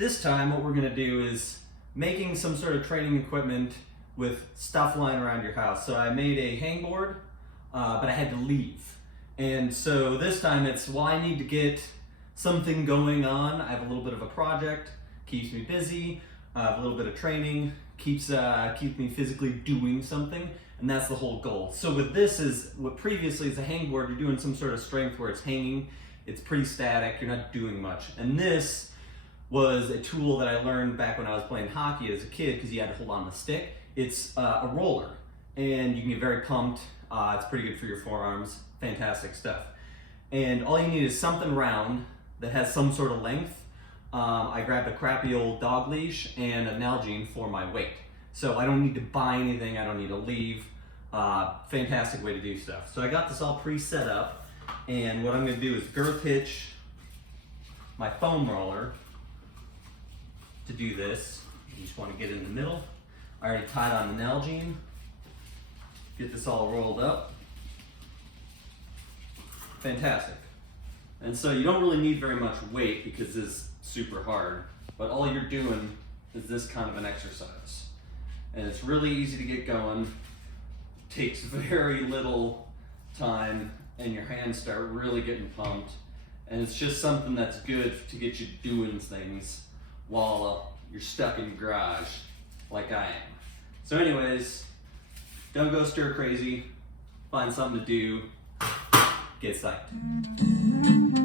This time what we're gonna do is making some sort of training equipment with stuff lying around your house. So I made a hangboard, but I had to leave. And so this time it's, well, I need to get something going on. I have a little bit of a project, keeps me busy. I have a little bit of training, keeps me physically doing something, and that's the whole goal. So with this is, what previously is a hangboard, you're doing some sort of strength where it's hanging, it's pretty static, you're not doing much. And this was a tool that I learned back when I was playing hockey as a kid, because you had to hold on the stick. It's a roller, and you can get very pumped. It's pretty good for your forearms, fantastic stuff. And all you need is something round that has some sort of length. I grabbed a crappy old dog leash and a Nalgene for my weight. So I don't need to buy anything, I don't need to leave. Fantastic way to do stuff. So I got this all pre-set up, and what I'm gonna do is girth hitch my foam roller to do this. You just wanna get in the middle. I already tied on the Nalgene. Get this all rolled up. Fantastic. And so you don't really need very much weight because this is super hard, but all you're doing is this kind of an exercise. And it's really easy to get going, takes very little time, and your hands start really getting pumped. And it's just something that's good to get you doing things while you're stuck in your garage like I am. So anyways, don't go stir crazy, find something to do, get psyched.